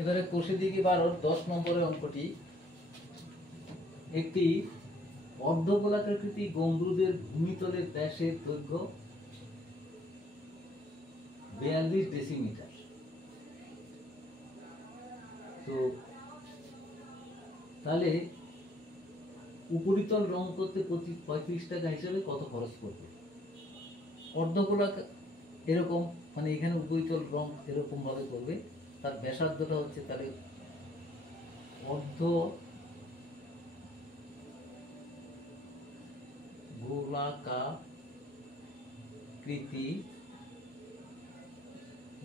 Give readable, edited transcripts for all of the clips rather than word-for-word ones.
এবারে কোষে দিকে 12 10 নম্বরের অঙ্কটি। একটি অর্ধগোলাকৃতি গম্বুজের ভূমিতলের ব্যাসের দৈর্ঘ্য 42 ডেসিমিটার। তো তাহলে উপরিতল রং করতে 35 টাকা হিসাবে কত খরচ করবে? অর্ধগোলাক এরকম, মানে এখানে উপরিতল রং এরকম ভাবে করবে, তার ব্যাসার্ধটা হচ্ছে তাহলে অর্ধ গোলাকৃতি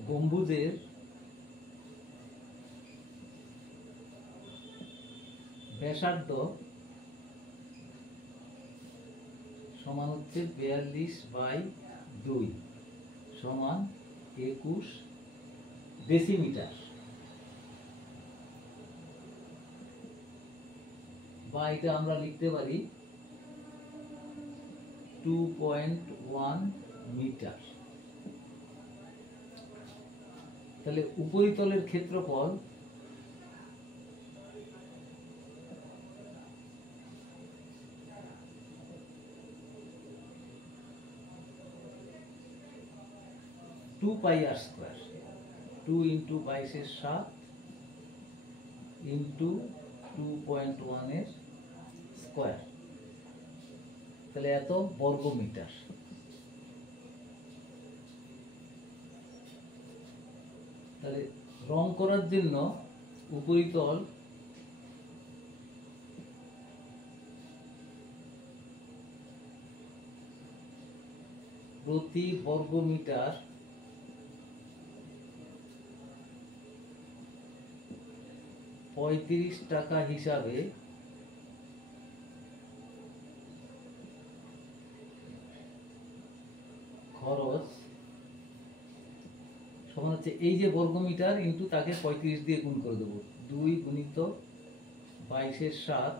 গম্বুজের ব্যাসার্ধ সমান হচ্ছে 42/2 সমান 21 ডেসিমিটার, বা এটা আমরা লিখতে পারি 2.1 মিটার। তাহলে উপরিতলের ক্ষেত্রফল two pi R square, 2 into 22/7 into 2.1 এর স্কয়ার, তাহলে এত বর্গ মিটার। তাহলে রং করার জন্য উপরিতল প্রতি বর্গ মিটার 35 টাকা হিসাবে খরচ সমান হচ্ছে এই যে বর্গ মিটার ইন্টু তাকে 35 দিয়ে গুণ করে দেবো, 2 গুণিত 22/7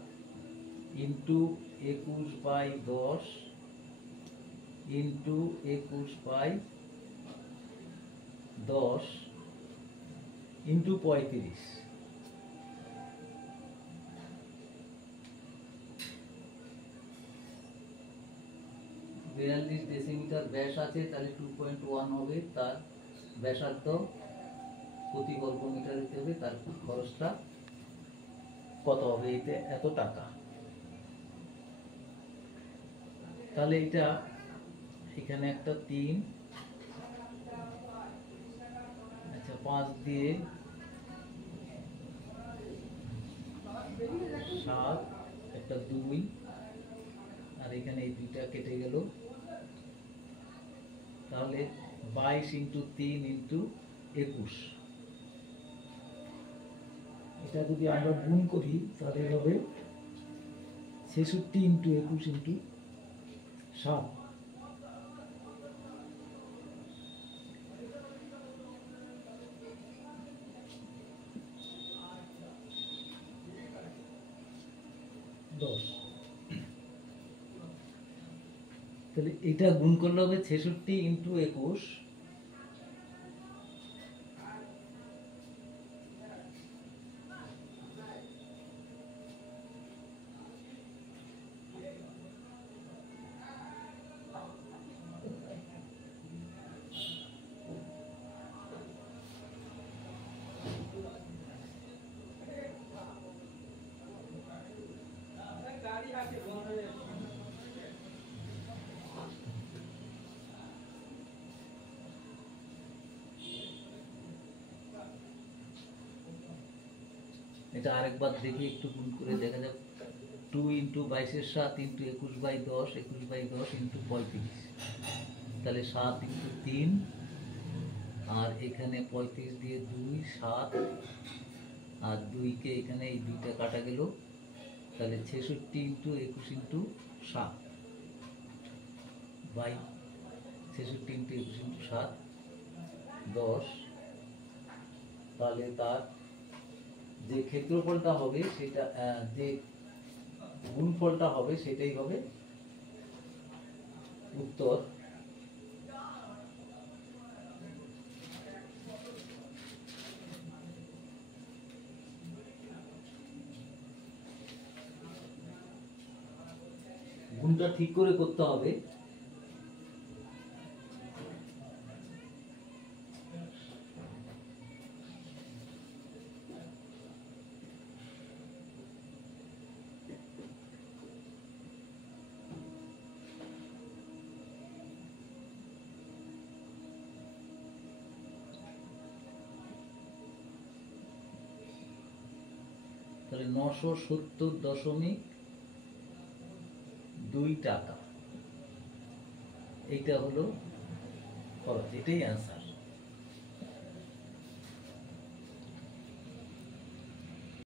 ইন্টু 21/10 ইন্টু 21/10 ইন্টু 35। 42 ডেসিমিটার ব্যাস আছে, তাহলে 2.1 হবে তার ব্যাসার্ধ, প্রতি বর্গ মিটার দিতে হবে, তার খরচটা কত হবে? এতে এত টাকা। তাহলে এটা এখানে একটা 3, আচ্ছা 5 দিয়ে 7, একটা 2, আর এখানে এই দুইটা কেটে গেল, তাহলে 22 ইন্টু 3 ইন্টু 21। এটা যদি আমরা গুণ করি তাহলে হবে 66 ইন্টু 21 ইন্টু 7, তাহলে এটা গুণ করলে হবে 66 ইন্টু 21, এটা আরেকবার দেখি, একটু গুণ করে দেখা যাক। 2 ইন্টু 22/7 ইন্টু 21/10, 21/10 ইন্টু 35, তাহলে 7 ইন্টু 3, আর এখানে 35 দিয়ে 2, 7, আর 2কে এখানে এই দুইটা কাটা গেল, তাহলে 66 into 21 into 7 by 66 into 21 into 7 10। তাহলে তার যে ক্ষেত্রফলটা হবে সেটা, যে গুণফলটা হবে সেটাই হবে উত্তর। গুণটা ঠিক করে করতে হবে। তাহলে 970.2 টাকা, এইটা হলো খরচ, এটাই অ্যান্সার।